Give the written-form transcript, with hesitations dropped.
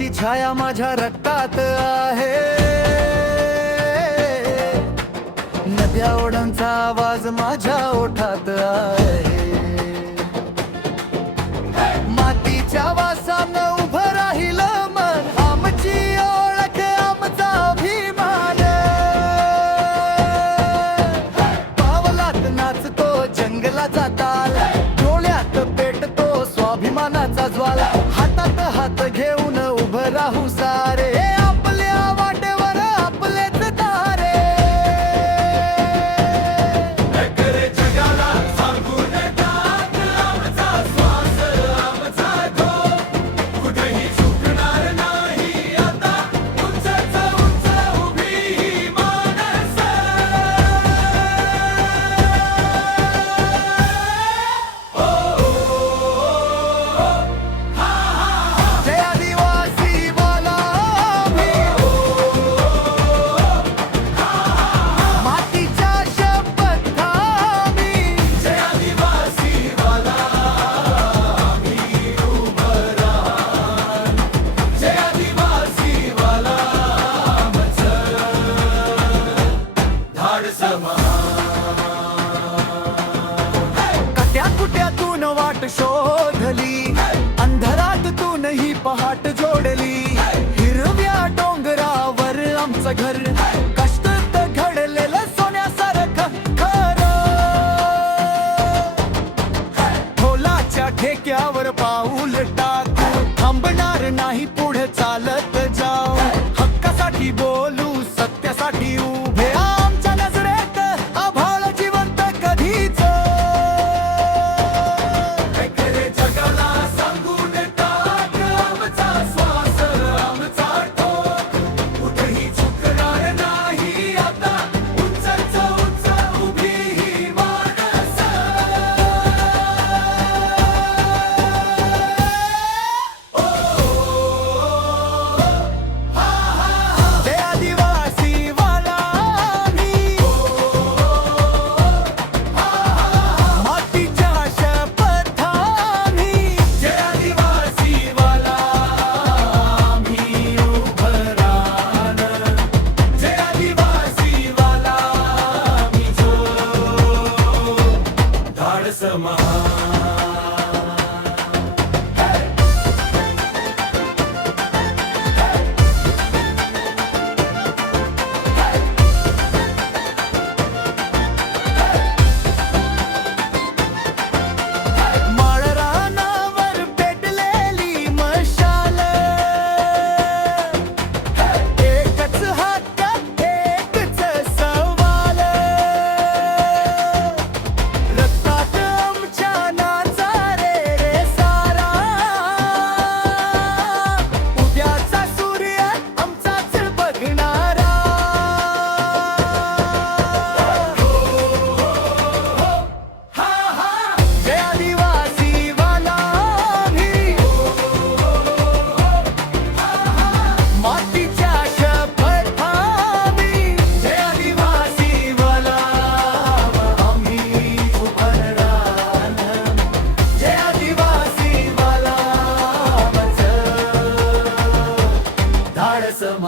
मातीची छाया माझ्या रक्तात आहे, नद्या ओढांचा आवाज माझ्या ओठात आहे. मातीच्या वासानं उभं राहिलं मन, आमची ओळख आमचा अभिमान. पावलात नाचतो जंगलाचा ताल, डोळ्यात पेटतो स्वाभिमानाचा ज्वाला. हातात हात घेऊन उभं राहू सारे, आपल्या वाटेवर आपलेच तारे. कुट्यातून वाट शोधली, अंधारातून ही पहाट जोडली. हिरव्या डोंगरावर आमचं घर, कष्टात घडलेलं सोन्यासारखं खरं. ढोलाच्या ठेक्यावर पाऊल टाकू, थांबणार नाही पुढे चालत जाऊ. हक्कासाठी बोलू, सत्यासाठी उभे, आमच्या नजरेत आभाळ जिवंत कधीच. धाडस मा